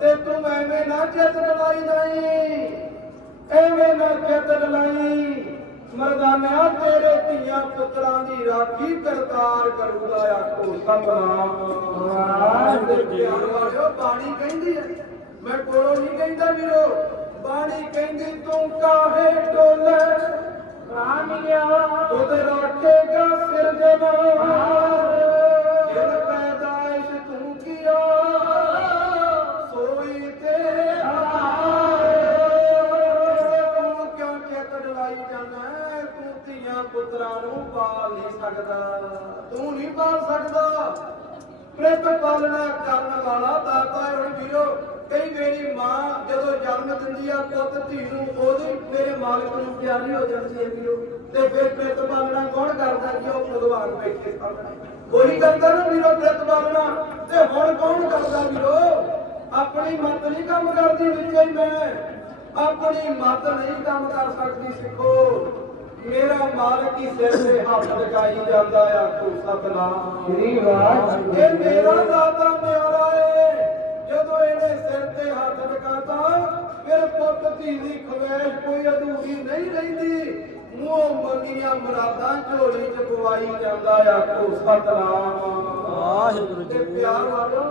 ਤੇ ਤੂੰ ਐਵੇਂ ਨਾ ਚਿੱਤ ਡਲਾਈ ਜਾਈ ਐਵੇਂ ਨਾ ਚਿੱਤ ਡਲਾਈ। ਮਰਦਾਨਿਆ ਤੇਰੇ ਧੀਆਂ ਪੁੱਤਰਾਂ ਦੀ ਰਾਖੀ ਕਰਤਾਰ ਕਰੂਗਾ ਆਖੋ ਸਤਨਾਮ। ਪਿਆਰ ਵਾਲਿਓ ਬਾਣੀ ਕਹਿੰਦੀ ਹੈ ਮੈਂ ਕੋਲੋਂ ਨਹੀਂ ਕਹਿੰਦਾ ਵੀਰੋ ਬਾਣੀ ਕਹਿੰਦੀ ਤੂੰ ਕਾਹੇ ਟੋਲੇ ਰਾਮਿਆ ਤੁਧ ਰੱਖੇਗਾ ਸਿਰ ਜਵਾਨ ਜਿਨ ਪੁੱਤ ਧੀ ਨੂੰ ਉਹਦੀ ਮੇਰੇ ਮਾਲਕ ਨੂੰ ਪਿਆਰੀ ਹੋ ਜਾਂਦੀ ਹੈ ਵੀਰੋ ਤੇ ਫਿਰ ਪ੍ਰੇਤ ਪਾਲਣਾ ਕੌਣ ਕਰਦਾ ਕਿ ਉਹ ਭਗਵਾਨ ਬੈਠੇ ਸਾਹਮਣੇ। ਉਹੀ ਕਰਦਾ ਨਾ ਵੀਰੋ ਪ੍ਰੇਤ ਪਾਲਣਾ ਤੇ ਹੁਣ ਕੌਣ ਕਰਦਾ ਵੀਰੋ? ਆਪਣੀ ਮਤ ਨਹੀਂ ਕੰਮ ਕਰਦੀ ਵਿੱਚੇ ਹੀ ਮੈਂ। ਆਪਣੀ ਮਤ ਨਹੀਂ ਕੰਮ ਕਰ ਸਕਦੀ ਸਿੱਖੋ। ਮੇਰਾ ਮਾਲਕ ਹੀ ਸਿਰ ਤੇ ਹੱਥ ਟਿਕਾਈ ਜਾਂਦਾ ਆ ਕੋ ਸਤਨਾਮ। ਸ੍ਰੀ ਵਾਹਿਗੁਰੂ। ਇਹ ਮੇਰਾ ਦਾਤਾ ਪਿਆਰਾ ਏ। ਜਦੋਂ ਇਹਨੇ ਸਿਰ ਤੇ ਹੱਥ ਟਿਕਾਤਾ ਫਿਰ ਪੁੱਤ ਧੀ ਦੀ ਖਵੇਸ਼ ਕੋਈ ਅਧੂਰੀ ਨਹੀਂ ਰਹਿੰਦੀ। ਮੂੰਹ ਮੰਗੀਆਂ ਮੁਰਾਦਾਂ ਝੋਲੀ ਚ ਪਵਾਈ ਜਾਂਦਾ ਆ ਕੋ ਸਤਨਾਮ। ਵਾਹਿਗੁਰੂ ਜੀ। ਪਿਆਰ ਵਾਲੋ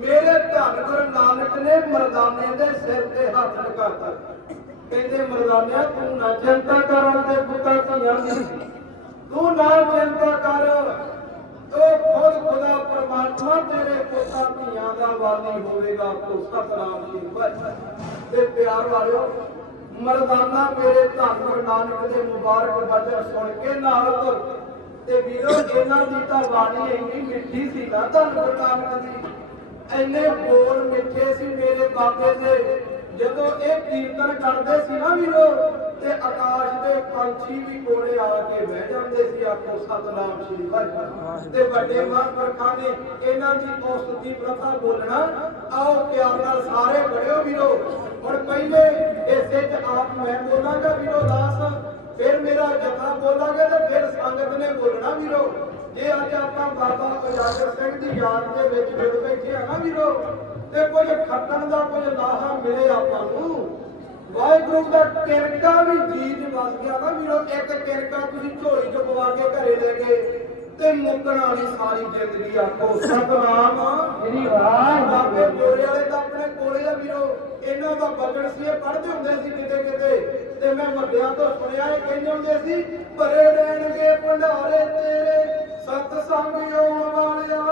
ਮੇਰੇ ਧੰਨ ਗੁਰੂ ਨਾਨਕ ਨੇ ਮਰਦਾਨੇ ਦੇ ਸਿਰ ਤੇ ਹੱਥ ਲਗਾਤਾ। ਕਹਿੰਦੇ ਮਰਦਾਨਿਆ ਤੂੰ ਨਾ ਚਿੰਤਾ ਕਰ ਤੇ ਪੁੱਤਾਂ ਧੀਆਂ ਦੀ ਤੂੰ ਨਾ ਚਿੰਤਾ ਕਰ। ਉਹ ਖੁਦ ਖੁਦਾ ਪਰਮਾਤਮਾ ਤੇਰੇ ਪੁੱਤਾਂ ਧੀਆਂ ਦਾ ਵਾਲੀ ਹੋਵੇਗਾ, ਤੋ ਸਤਨਾਮ ਜੀ ਵਾਹਿਗੁਰੂ ਤੇ ਪਿਆਰ ਵਾਲਿਓ, ਮਰਦਾਨਾ ਮੇਰੇ ਧੰਨ ਗੁਰੂ ਨਾਨਕ ਦੇ ਮੁਬਾਰਕ ਬਚਨ ਸੁਣ ਕੇ ਨਾਲ ਤੁਰ। ਤੇ ਵੀਰੋ ਇਹਨਾਂ ਦੀ ਤਾਂ ਬਾਣੀ ਇੰਨੀ ਮਿੱਠੀ ਸੀ ਨਾ ਧੰਨ ਗੁਰੂ ਨਾਨਕ ਦੀ, ਇੰਨੇ ਬੋਲ ਮਿੱਠੇ ਸੀ ਮੇਰੇ ਬਾਬੇ ਦੇ। ਜਦੋਂ ਇਹ ਕੀਰਤਨ ਕਰਦੇ ਸੀ ਨਾ ਵੀਰੋ, ਤੇ ਆਕਾਸ਼ ਦੇ ਪੰਛੀ ਵੀ ਕੋਲੇ ਆ ਕੇ ਬਹਿ ਜਾਂਦੇ ਸੀ, ਆਖੋ ਸਤਨਾਮ ਸ੍ਰੀ ਵਾਹਿਗੁਰੂ। ਤੇ ਵੱਡੇ ਮਹਾਂਪੁਰਖਾਂ ਨੇ ਇਹਨਾਂ ਦੀ ਔਸਤੀ ਪ੍ਰਥਾ ਬੋਲਣਾ, ਆਓ ਪਿਆਰ ਨਾਲ ਸਾਰੇ ਬੜਿਓ ਵੀਰੋ। ਹੁਣ ਪਹਿਲੇ ਇਸੇ ਚ ਆਪ ਮੈਂ ਬੋਲਾਂਗਾ ਵੀਰੋ, ਦਾਸ। ਫਿਰ ਮੇਰਾ ਜਥਾ ਬੋਲਾਂਗਾ ਤੇ ਫਿਰ ਸੰਗਤ ਨੇ ਬੋਲਣਾ ਵੀਰੋ। ਜੇ ਅੱਜ ਆਪਾਂ ਬਾਬਾ ਉਜਾਗਰ ਸਿੰਘ ਦੀ ਯਾਦ ਦੇ ਵਿੱਚ ਜੁੜ ਬੈਠੇ ਆ ਨਾ ਵੀਰੋ ਤੇ ਕੁਝ ਖੱਟਣ ਦਾ ਕੁਝ ਲਾਹਾ ਮਿਲੇ ਆਪਾਂ ਨੂੰ। ਵਾਹਿਗੁਰੂ ਦਾ ਕਿਰਕਾ ਵੀ ਜੀਤ ਵਸ ਗਿਆ ਨਾ ਵੀਰੋ ਇੱਕ ਕਿਰਕਾ ਤੁਸੀਂ ਝੋਲੀ ਚ ਪਵਾ ਕੇ ਘਰੇ ਲੈ ਗਏ ਤੇ ਮੁੱਕਣਾ ਨਹੀਂ ਸਾਰੀ ਜ਼ਿੰਦਗੀ ਆਖੋ ਸਤਨਾਮ। ਸ੍ਰੀ ਵਾਹਿਗੁਰੂ ਬਾਬੇ ਗੋਰੇ ਵਾਲੇ ਤਾਂ ਆਪਣੇ ਕੋਲੇ ਆ ਵੀਰੋ ਇਹਨਾਂ ਦਾ ਬਚਨ ਸੀ ਇਹ ਪੜ੍ਹਦੇ ਹੁੰਦੇ ਸੀ ਕਿਤੇ ਕਿਤੇ। ਤੇ ਮੈਂ ਵੱਡਿਆਂ ਤੋਂ ਸੁਣਿਆ ਇਹ ਕਹਿੰਦੇ ਹੁੰਦੇ ਸੀ ਭਰੇ ਰਹਿਣਗੇ ਭੰਡਾਰੇ ਤੇਰੇ ਸਤ ਸੰਗ ਆਉਣ ਵਾਲਿਆ।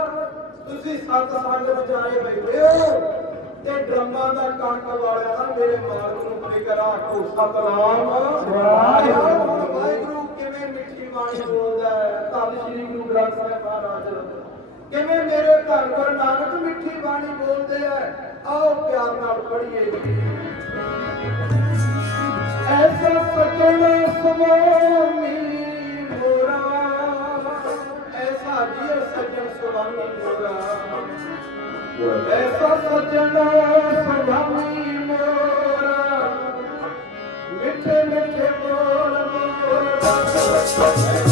ਤੁਸੀਂ ਸਤ ਸੰਗ ਵਿਚਾਰੇ ਬੈਠੇ ਹੋ। ਤੇ ਡਰਮਾਂ ਦਾ ਕਣਕ ਵਾਲਿਆ ਨਾ ਮੇਰੇ ਮਾਲਕ ਨੂੰ ਫਿਕਰ ਆਖੋ ਸਤਨਾਮ। ਵਾਹਿਗੁਰੂ। ਕਿਵੇਂ ਮਿੱਠੀ ਬਾਣੀ ਬੋਲਦਾ ਹੈ? ਧੰਨ ਸ਼੍ਰੀ ਗੁਰੂ ਗ੍ਰੰਥ ਸਾਹਿਬ ਮਹਾਰਾਜ। ਕਿਵੇਂ ਮੇਰੇ ਧੰਨ ਗੁਰੂ ਨਾਨਕ ਮਿੱਠੀ ਬਾਣੀ ਬੋਲਦੇ ਆ ਆਓ ਪਿਆਰ ਨਾਲ ਪੜ੍ਹੀਏ। ਐਸਾ ਸਜਣ ਸੁਆਮੀ ਐਸਾ ਸਜਣ ਸੁਆਮੀ ਮੋਰਾ ਮਿੱਠੇ ਮਿੱਠੇ ਬੋਲ ਮੋਰਾ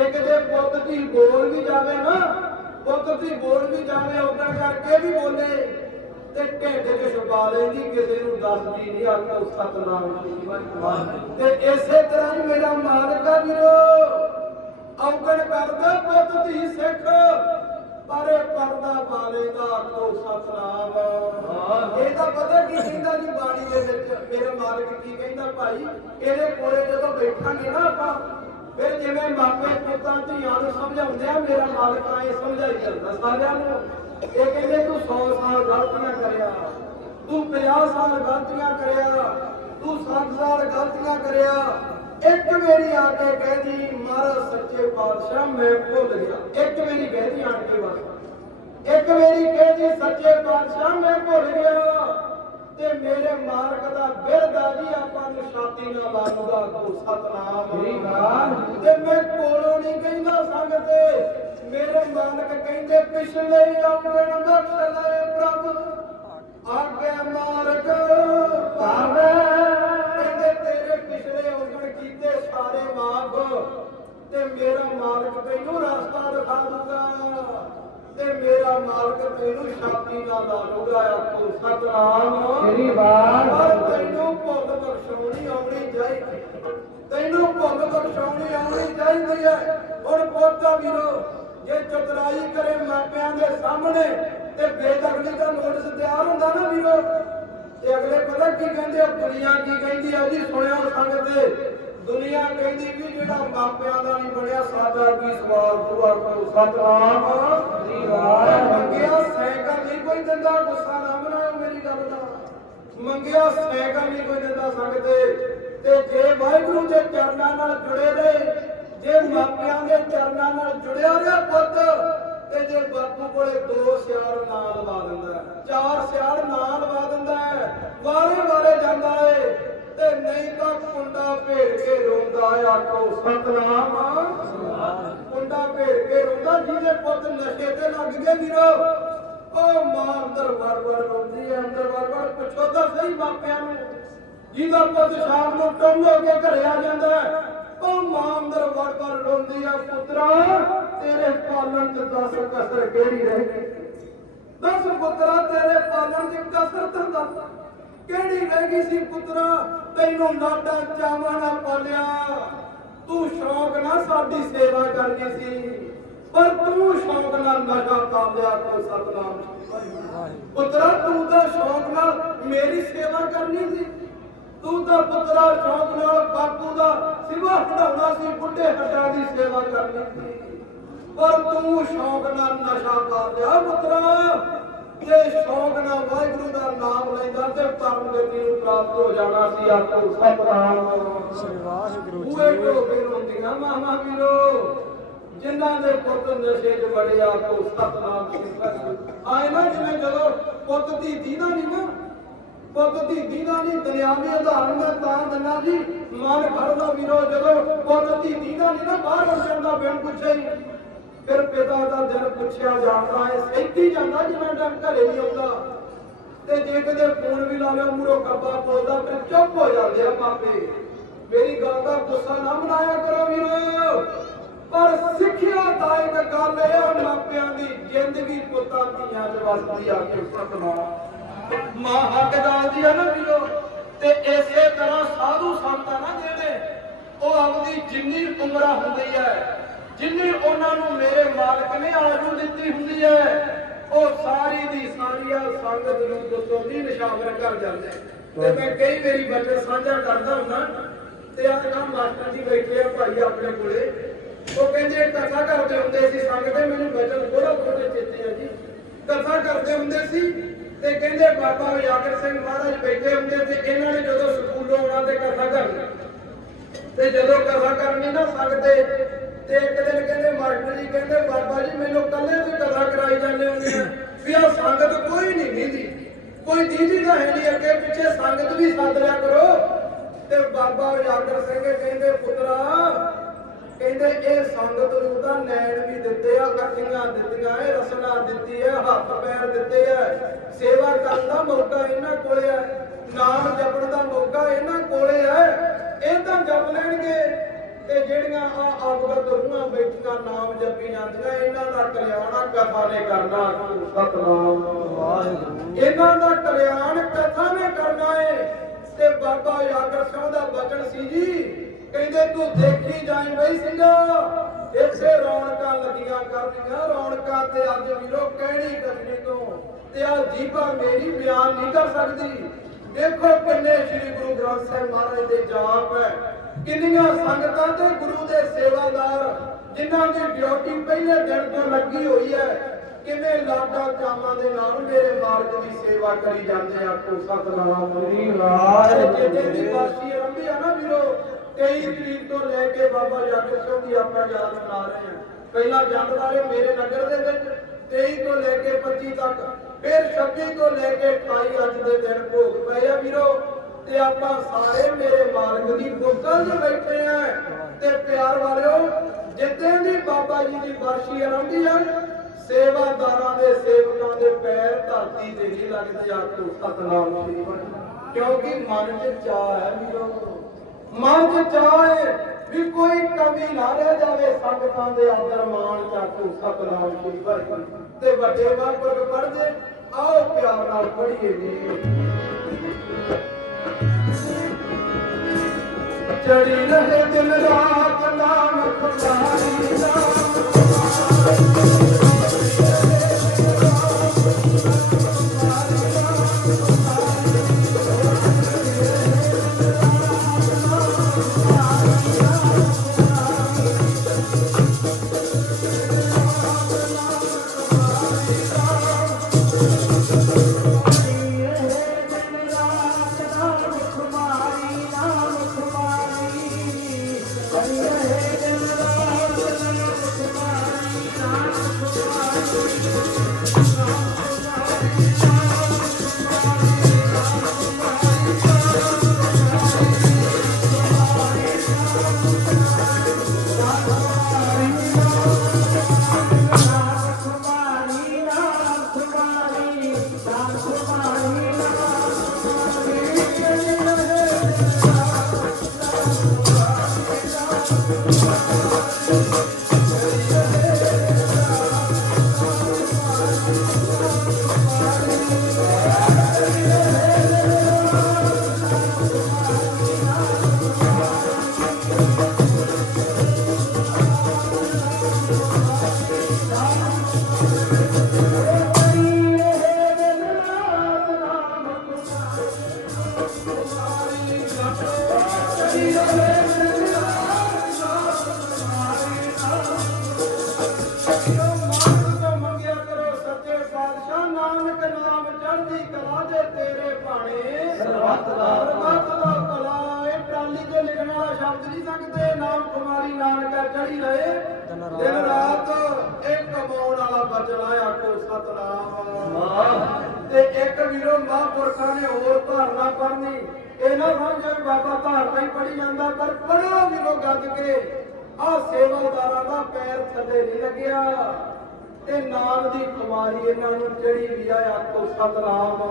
ਜੇ ਕਿਤੇ ਪੁੱਤ ਦੀ ਬੋਲ ਵੀ ਜਾਵੇ ਨਾ ਪੁੱਤ ਦੀ ਬੋਲ ਵੀ ਜਾਵੇ ਉਦਾਂ ਕਰਕੇ ਵੀ ਬੋਲੇ ਤੇ ਢਿੱਡ 'ਚ ਛੁਪਾ ਲੈਂਦੀ ਕਿਸੇ ਨੂੰ ਦੱਸਦੀ ਨਹੀਂ ਆਖਦਾ ਉਸ ਸਤਨਾਮ ਦੀ ਵਾਹਿਗੁਰੂ। ਤੇ ਇਸੇ ਤਰ੍ਹਾਂ ਹੀ ਮੇਰਾ ਮਾਲਕਾ ਵੀਰੋ ਔਗਣ ਕਰਦਾ ਪੁੱਤ ਦੀ ਸਿੱਖ ਪਰੇ ਪਰਦਾ ਪਾਲੇਗਾ ਆਖੋ ਸਤਨਾਮ। ਇਹਦਾ ਪਤਾ ਕੀ ਕਹਿੰਦਾ ਜੀ ਬਾਣੀ ਦੇ ਵਿੱਚ ਮੇਰਾ ਮਾਲਕ ਕੀ ਕਹਿੰਦਾ ਭਾਈ ਇਹਦੇ ਕੋਲੇ ਜਦੋਂ ਬੈਠਾਂਗੇ ਨਾ ਆਪਾਂ ਫਿਰ ਜਿਵੇਂ ਮਾਪੇ ਪੁੱਤਾਂ ਧੀਆਂ ਨੂੰ ਸਮਝਾਉਂਦੇ ਆ, ਮੇਰਾ ਮਾਲਕ ਆਏ ਸਮਝਾਈ ਜਾਂਦਾ। ਸਾਰਿਆਂ ਨੂੰ ਇਹ ਕਹਿੰਦੇ, ਤੂੰ 100 ਸਾਲ ਗਲਤੀਆਂ ਕਰਿਆ, ਤੂੰ 50 ਸਾਲ ਗਲਤੀਆਂ ਕਰਿਆ, ਤੂੰ 60 ਸਾਲ ਗਲਤੀਆਂ ਕਰਿਆ। ਇੱਕ ਵਾਰੀ ਆ ਕੇ ਕਹਿੰਦੀ ਮਹਾਰਾਜ ਸੱਚੇ ਪਾਤਸ਼ਾਹ, ਮੈਂ ਭੁੱਲ ਗਿਆ। ਇੱਕ ਵਾਰੀ ਕਹਿੰਦੀ ਆਣ ਕੇ ਬਸ। ਇੱਕ ਵਾਰੀ ਕਹਿੰਦੀ ਸੱਚੇ ਪਾਤਸ਼ਾਹ, ਮੈਂ ਭੁੱਲ ਗਿਆ। ਤੇ ਮੇਰੇ ਮਾਲਕ ਦਾ ਬਿਰਦਾ ਜੀ ਆਪਾਂ ਨੂੰ ਛਾਤੀ ਨਾਲ ਕੋ ਸਤਨਾਮ। ਠੀਕ ਆ। ਤੇ ਮੈਂ ਕੋਲੋਂ ਨਹੀਂ ਕਹਿੰਦਾ ਸੰਗ ਤੇ ਮੇਰੇ ਮਾਲਕ ਕਹਿੰਦੇ ਪਿਛਲੇ ਆਂਗਣ ਬਖਸ਼ ਲੈ ਪ੍ਰਭ। ਆਗੇ ਮਾਰਗ ਪਾਵੇ ਕਹਿੰਦੇ ਤੇਰੇ ਪਿਛਲੇ ਆਂਗਣ ਕੀਤੇ ਸਾਰੇ ਮਾਫ। ਤੇ ਮੇਰਾ ਮਾਲਕ ਤੈਨੂੰ ਰਸਤਾ ਦਿਖਾ ਦੂਗਾ। ਤੇ ਮੇਰਾ ਮਾਲਕ ਤੈਨੂੰ ਛਾਤੀ ਨਾਲ ਲੂਗਾ ਆਖੋ ਸਤਨਾਮ। ਸ੍ਰੀ ਵਾਹਿਗੁਰੂ। ਤੈਨੂੰ ਭੁੱਲ ਬਖਸ਼ਾਉਣੀ ਆਉਣੀ ਚਾਹੀਦੀ ਤੈਨੂੰ ਭੁੱਲ ਬਖਸ਼ਾਉਣੀ ਆਉਣੀ ਚਾਹੀਦੀ ਹੈ। ਹੁਣ ਪੋਤਾ ਵੀਰੋ ਜੇ ਚਤਰਾਈ ਕਰੇ ਮਾਪਿਆਂ ਦੇ ਸਾਹਮਣੇ ਤੇ ਬੇਦਖਲੀ ਦਾ ਨੋਟਿਸ ਤਿਆਰ ਹੁੰਦਾ ਨਾ ਵੀਰੋ ਤੇ ਅਗਲੇ ਪਤਾ ਕੀ ਕਹਿੰਦੇ ਆ? ਦੁਨੀਆ ਕੀ ਕਹਿੰਦੀ ਆ ਜੀ? ਸੁਣਿਓ ਸੰਗਤ ਦੇ। ਦੁਨੀਆ ਕਹਿੰਦੀ ਵੀ ਜਿਹੜਾ ਮਾਪਿਆਂ ਦਾ ਨਹੀਂ ਬਣਿਆ ਸਾਡਾ ਕੀ ਸਵਾਲ ਦੁਆ ਕਰੋ ਸਤਨਾਮ। ਵਾਹਿਗੁਰੂ। ਮੰਗਿਆ ਸਾਈਕਲ ਨਹੀਂ ਕੋਈ ਦਿੰਦਾ ਗੁੱਸਾ ਨਾ ਬਣਾਓ ਮੇਰੀ ਗੱਲ ਦਾ। ਮੰਗਿਆ ਸਾਈਕਲ ਨਹੀਂ ਕੋਈ ਦਿੰਦਾ ਸੰਗਤੇ। ਤੇ ਜੇ ਵਾਹਿਗੁਰੂ ਦੇ ਚਰਨਾਂ ਨਾਲ ਜੁੜੇ ਰਹੇ ਜੇ ਮਾਪਿਆਂ ਦੇ ਚਰਨਾਂ ਨਾਲ ਜੁੜਿਆ ਰਿਹਾ ਪੁੱਤ ਤੇ ਜੇ ਬਾਪੂ ਕੋਲੇ ਦੋ ਸਿਆਰ ਨਾਂ ਲਵਾ ਦਿੰਦਾ ਚਾਰ ਸਿਆਰ ਨਾਂ ਲਵਾ ਦਿੰਦਾ ਵਾਰੇ ਵਾਰੇ ਜਾਂਦਾ ਏ ਤੇ ਨਹੀਂ ਤਾਂ ਕੁੰਡਾ ਭੇੜ ਕੇ ਰੋਂਦਾ ਆਖੋ ਸਤਨਾਮ। ਕੁੰਡਾ ਭੇੜ ਕੇ ਰੋਂਦਾ, ਜਿਹਦੇ ਪੁੱਤ ਨਸ਼ੇ ਤੇ ਲੱਗ ਗਏ ਵੀਰੋ। ਉਹ ਮਾਂ ਅੰਦਰ ਵਰ ਵਰ ਰੋਂਦੀ ਹੈ ਅੰਦਰ ਵਰ ਵਰ ਪੁੱਛੋ ਤਾਂ ਸਹੀ ਮਾਪਿਆਂ ਨੂੰ। ਜਿਹਦਾ ਪੁੱਤ ਸ਼ਾਮ ਨੂੰ ਟੰਮ ਹੋ ਕੇ ਘਰੇ ਆ ਜਾਂਦਾ ਹੈ, ਉਹ ਮਾਂ ਅੰਦਰ ਵਰ ਵਰ ਰੋਂਦੀ ਆ, ਪੁੱਤਰਾ, ਤੇਰੇ ਪਾਲਣ ਚ ਦਸ ਕਸਰ ਕਿਹੜੀ ਰਹਿ ਗਈ? ਦਸ ਪੁੱਤਰਾ, ਤੇਰੇ ਪਾਲਣ ਚ ਕਸਰ ਤਾਂ ਦੱਸ। ਕਿਹੜੀ ਰਹਿ ਸੀ ਪੁੱਤਰਾ? ਤੈਨੂੰ ਲਾਡਾ ਚਾਵਾਂ ਨਾਲ ਪਾਲਿਆ। ਤੂੰ ਸ਼ੌਕ ਨਾਲ ਸਾਡੀ ਸੇਵਾ ਕਰਨੀ ਸੀ। ਪਰ ਤੂੰ ਸ਼ੌਕ ਨਾਲ ਨਸ਼ਾ ਪਾਲਿਆ ਕੋ ਸਤਨਾਮ ਪੁੱਤਰਾ, ਤੂੰ ਤਾਂ ਸ਼ੌਕ ਨਾਲ ਮੇਰੀ ਸੇਵਾ ਕਰਨੀ ਸੀ। ਤੂੰ ਤਾਂ ਪੁੱਤਰਾ ਸ਼ੌਕ ਨਾਲ ਬਾਪੂ ਦਾ ਸਿਵਾ ਹਟਾਉਣਾ ਸੀ, ਬੁੱਢੇ ਹੱਡਾਂ ਦੀ ਸੇਵਾ ਕਰਨੀ ਸੀ। ਪਰ ਤੂੰ ਸ਼ੌਕ ਨਾਲ ਨਸ਼ਾ ਪਾ ਲਿਆ ਪੁੱਤਰਾ। ਜੇ ਸ਼ੌਕ ਨਾਲ ਵਾਹਿਗੁਰੂ ਦਾ ਨਾਮ ਲੈਂਦਾ ਤੇ ਪਰਮ ਗਤੀ ਨੂੰ ਪ੍ਰਾਪਤ ਹੋ ਜਾਣਾ ਸੀ ਆਖੋ ਸਤਨਾਮ। ਸ੍ਰੀ ਵਾਹਿਗੁਰੂ ਜੀ ਢੋਕੇ ਰੋਂਦੀਆਂ ਮਾਮਾ ਵੀਰੋ ਜਿਨ੍ਹਾਂ ਦੇ ਪੁੱਤ ਨਸ਼ੇ 'ਚ ਵੜੇ ਆਖੋ ਸਤਨਾਮ ਸ੍ਰੀ ਵਾਹਿਗੁਰੂ। ਆਏ ਨਾ ਜਿਵੇਂ ਜਦੋਂ ਪੁੱਤ ਦੀ ਦੀਦਾ ਨਹੀਂ ਨਾ ਪੁੱਤ ਦੀ ਦੀਦਾ ਨਹੀਂ ਦੁਨਿਆਵੀ ਉਦਾਹਰਨ ਮੈਂ ਤਾਂ ਦਿੰਦਾ ਜੀ ਮਨ ਖੜਦਾ ਵੀਰੋ ਜਦੋਂ ਪੁੱਤ ਦੀ ਦੀਦਾ ਨਹੀਂ ਨਾ ਬਾਹਰ ਹੋ ਜਾਂਦਾ ਬਿਨ ਪੁੱਛੇ ਹੀ। ਫਿਰ ਪਿਤਾ ਦਾ ਦਿਲ ਪੁੱਛਿਆ ਜਾਂਦਾ ਹੈ, ਸਹਿਤੀ ਜਾਂਦਾ ਜਿਵੇਂ ਡੰਗ ਘਰੇ ਨਹੀਂ ਆਉਂਦਾ? ਤੇ ਜੇ ਕਦੇ ਫੋਨ ਵੀ ਲਾ ਲਿਓ, ਮੂਰੋ ਕੱਬਾ ਬੋਲਦਾ ਫਿਰ ਚੁੱਪ ਹੋ ਜਾਂਦੇ ਆ ਮਾਪੇ ਮੇਰੀ ਗੱਲ ਦਾ ਗੁੱਸਾ ਨਾ ਮਨਾਇਆ ਕਰੋ ਵੀਰੋ। ਪਰ ਸਿੱਖਿਆ ਦਾ ਇੱਕ ਗੱਲ ਇਹ ਆ, ਮਾਪਿਆਂ ਦੀ ਜ਼ਿੰਦਗੀ ਪੁੱਤਾਂ ਧੀਆਂ ਚ ਵਸਦੀ ਆ ਕੇ ਸਤਨਾਮ। ਮਾਂ ਹੱਕ ਦਾਲਦੀ ਆ ਨਾ ਵੀਰੋ, ਤੇ ਇਸੇ ਤਰ੍ਹਾਂ ਸਾਧੂ ਸੰਤਾਂ ਨਾ ਜਿਹੜੇ, ਉਹ ਆਪਦੀ ਜਿੰਨੀ ਉਮਰਾਂ ਹੁੰਦੀ ਹੈ ਜਿੰਨੀ ਉਹਨਾਂ ਨੂੰ ਮੇਰੇ ਮਾਲਕ ਨੇ ਆਜੂ ਦਿੱਤੀ ਹੁੰਦੀ ਹੈ ਉਹ ਸਾਰੀ ਦੀ ਸਾਰੀ ਆ ਸੰਗਤ ਨੂੰ ਦੁੱਤੋਂ ਦੀ ਨਿਸ਼ਾਵਰ ਕਰ ਜਾਂਦੇ ਤੇ ਮੈਂ ਕਈ ਵਾਰੀ ਬਚਨ ਸਾਂਝਾ ਕਰਦਾ ਹੁੰਦਾ ਤੇ ਆ ਕੰਮ ਮਾਸਟਰ ਜੀ ਬੈਠੇ ਆ ਭਾਈ ਆਪਣੇ ਕੋਲੇ। ਉਹ ਕਹਿੰਦੇ ਕਥਾ ਕਰਦੇ ਹੁੰਦੇ ਸੀ ਸੰਗਤ ਦੇ ਮੈਨੂੰ ਬਚਨ ਥੋੜਾ ਥੋੜਾ ਚੇਤੇ ਆ ਜੀ। ਕਥਾ ਕਰਦੇ ਹੁੰਦੇ ਸੀ ਤੇ ਕਹਿੰਦੇ ਬਾਬਾ ਉਜਾਗਰ ਸਿੰਘ ਮਹਾਰਾਜ ਬੈਠੇ ਹੁੰਦੇ ਤੇ ਇਹਨਾਂ ਨੇ ਜਦੋਂ ਸਕੂਲੋਂ ਆਉਣਾ ਤੇ ਕਥਾ ਕਰਨੀ। ਤੇ ਜਦੋਂ ਕਥਾ ਕਰਨੀ ਨਾ ਸਕਦੇ ਤੇ ਇੱਕ ਦਿਨ ਕਹਿੰਦੇ ਮਾਸਟਰ ਜੀ ਕਹਿੰਦੇ, ਬਾਬਾ ਜੀ, ਮੈਨੂੰ ਕੱਲੇ ਦੀ ਕਥਾ ਕਰਾਈ ਜਾਂਦੇ ਹੁੰਦੇ ਆ। ਵੀ ਆ ਸੰਗਤ ਕੋਈ ਨਹੀਂ ਦੀਦੀ ਕੋਈ ਦੀਦੀ ਤਾਂ ਹੈ ਨਹੀਂ ਅੱਗੇ ਪਿੱਛੇ, ਸੰਗਤ ਵੀ ਸੱਦ ਲਿਆ ਕਰੋ। ਤੇ ਬਾਬਾ ਉਜਾਗਰ ਸਿੰਘ ਕਹਿੰਦੇ, ਪੁੱਤਰਾ, ਕਹਿੰਦੇ ਇਹ ਸੰਗਤ ਨੂੰ ਤਾਂ ਨੈਣ ਵੀ ਦਿੱਤੇ ਆ ਅੱਖੀਆਂ ਦਿੱਤੀਆਂ, ਇਹ ਰਸਨਾ ਦਿੱਤੀ ਹੈ ਹੱਥ ਪੈਰ ਦਿੱਤੇ ਆ। ਸੇਵਾ ਕਰਨ ਦਾ ਮੌਕਾ ਇਹਨਾਂ ਕੋਲੇ ਆ, ਨਾਮ ਜਪਣ ਦਾ ਮੌਕਾ ਇਹਨਾਂ ਕੋਲੇ ਹੈ ਇਹ ਤਾਂ ਜਪ ਲੈਣਗੇ। ਤੇ ਜਿਹੜੀਆਂ ਆ ਅਵਗਤ ਰੂਹਾਂ ਬੈਠੀਆਂ ਨਾਮ ਜਪੀ ਜਾਂਦੀਆਂ ਇਹਨਾਂ ਦਾ ਕਲਿਆਣ ਕਥਾ ਨੇ ਕਰਨਾ। ਸਤਨਾਮ। ਵਾਹਿਗੁਰੂ। ਇਹਨਾਂ ਦਾ ਕਲਿਆਣ ਕਥਾ ਨੇ ਕਰਨਾ ਏ। ਤੇ ਬਾਬਾ ਯਾਗਰ ਸਿੰਘ ਦਾ ਬਚਨ ਸੀ ਜੀ ਕਹਿੰਦੇ ਤੂੰ ਦੇਖੀ ਜਾਈ ਬਈ ਸਿੰਘਾ। ਇੱਥੇ ਰੌਣਕਾਂ ਲੱਗੀਆਂ ਕਰਨੀਆਂ। ਰੌਣਕਾਂ ਤੇ ਅੱਜ ਵੀਰੋ ਕਿਹੜੀ ਕੱਢਣੀ ਤੋਂ? ਤੇ ਆ ਜੀਭਾ ਮੇਰੀ ਬਿਆਨ ਨਹੀਂ ਕਰ ਸਕਦੀ। ਦੇਖੋ ਕਿੰਨੇ ਸ੍ਰੀ ਗੁਰੂ ਗ੍ਰੰਥ ਸਾਹਿਬ ਮਹਾਰਾਜ ਦੇ ਜਾਪ ਹੈ। ਕਿੰਨੀਆਂ ਸੰਗਤਾਂ ਤੇ ਗੁਰੂ ਦੇ ਸੇਵਾਦਾਰ ਜਿਨ੍ਹਾਂ ਦੀ ਡਿਊਟੀ ਪਹਿਲੇ ਦਿਨ ਤੋਂ ਲੱਗੀ ਹੋਈ ਹੈ ਕਿਵੇਂ ਲਾਡਾ ਚਾਮਾਂ ਦੇ ਨਾਲ ਮੇਰੇ ਮਾਰਗ ਦੀ ਸੇਵਾ ਕਰੀ ਜਾਂਦੇ ਆ ਕੋ ਸਤਨਾਮ ਸ੍ਰੀ ਵਾਹਿਗੁਰੂ। ਜਿਹੜੇ ਦੀ ਵਾਸੀ ਆਰੰਭੀ ਆ ਨਾ ਵੀਰੋ 23 ਤਰੀਕ ਤੋਂ ਲੈ ਕੇ ਬਾਬਾ ਸਿੰਘ ਦੀ ਆਪਾਂ ਯਾਦ ਮਨਾ ਰਹੇ ਹਾਂ ਪਹਿਲਾ ਜੰਡ ਵਾਲੇ ਮੇਰੇ ਨਗਰ ਦੇ ਵਿੱਚ 23 ਤੋਂ ਲੈ ਕੇ 25 ਤੱਕ ਫਿਰ 26 ਤੋਂ ਲੈ ਕੇ 28 ਅੱਜ ਦੇ ਦਿਨ ਭੋਗ ਪਏ ਆ ਵੀਰੋ ਤੇ ਆਪਾਂ ਸਾਰੇ ਮੇਰੇ ਮਾਲਕ ਦੀ ਬੁੱਕਲ 'ਚ ਬੈਠੇ ਆ। ਤੇ ਪਿਆਰ ਵਾਲਿਓ ਜਿੱਦਾਂ ਦੀ ਬਾਬਾ ਜੀ ਦੀ ਵਰਸ਼ੀ ਆਰੰਭੀ ਆ, ਸੇਵਾਦਾਰਾਂ ਦੇ, ਸੇਵਕਾਂ ਦੇ ਪੈਰ ਧਰਤੀ ਤੇ ਨਹੀਂ ਲੱਗਦੇ ਆਖੋ ਸਤਨਾਮ ਕਿਉਂਕਿ ਮਨ 'ਚ ਚਾਹ ਹੈ ਵੀਰੋ। ਮਨ 'ਚ ਚਾਹ ਹੈ ਵੀ ਕੋਈ ਕਮੀ ਨਾ ਰਹਿ ਜਾਵੇ, ਸੰਗਤਾਂ ਦੇ ਆਦਰ ਮਾਣ ਚਾਕੂ ਸਤਨਾਮ ਸ੍ਰੀ ਵਾਹਿਗੁਰੂ ਤੇ ਵੱਡੇ ਵਾਹਿਗੁਰੂ ਪੜ੍ਹਦੇ, ਆਓ ਪਿਆਰ ਨਾਲ ਪੜ੍ਹੀਏ ਜੀ। ਚੜੀ ਰਹੇ ਦਿਨ ਰਾਤ ਨਾਮ ਖੁਦਾਈ ਨਾਮ ਸਰਬੱਤ ਦਾ ਭਲਾ ਇਹ ਟਾਲੀ ਤੇ ਲਿਖਣ ਵਾਲਾ ਸ਼ਬਦ ਨਹੀਂ ਸਕਦੇ ਨਾਮ ਕੁਮਾਰੀ ਨਾਨਕਾ ਚੜੀ ਰਹੇ। ਦਿਨ ਰਾਤ। ਇੱਕ ਕਮਾਉਣ ਵਾਲਾ ਬਚਣਾ ਆਖੋ ਸਤਨਾਮ। ਤੇ ਇੱਕ ਵੀਰੋ ਮਹਾਂਪੁਰਖਾਂ ਨੇ ਹੋਰ ਧਾਰਨਾ ਪੜਨੀ ਇਹ ਨਾ ਸਮਝੋ ਵੀ ਬਾਬਾ ਧਾਰਨਾ ਹੀ ਪੜੀ ਜਾਂਦਾ ਪਰ ਪੜਿਓ ਵੀਰੋ ਗੱਜ ਕੇ ਆ ਸੇਵਾਦਾਰਾਂ ਦਾ ਪੈਰ ਥੱਲੇ ਨਹੀਂ ਲੱਗਿਆ। ਤੇ ਨਾਲ ਦੀ ਕੁਮਾਰੀ ਇਹਨਾਂ ਨੂੰ ਚੜੀ ਵੀ ਆ ਆਖੋ ਸਤਨਾਮ।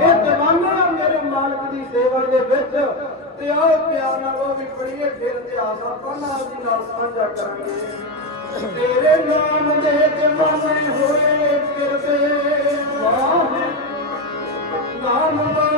ਇਹ دیਵਾਨੇ ਆ ਮੇਰੇ ਮਾਲਕ ਦੀ ਸੇਵਾ ਦੇ ਵਿੱਚ। ਤੇ ਆਓ ਪਿਆਰ ਨਾਲ ਉਹ ਵੀ ਬੜੀ ਫਿਰ ਇਤਿਹਾਸ ਆਪਾਂ ਨਾਲ ਦੀ ਨਾਲ ਸਾਂਝਾ ਕਰਾਂਗੇ। ਤੇਰੇ ਨਾਮ ਦੇ دیਵਾਨੇ ਹੋਏ ਫਿਰਦੇ। ਵਾਹ। ਨਾਮ ਦਾ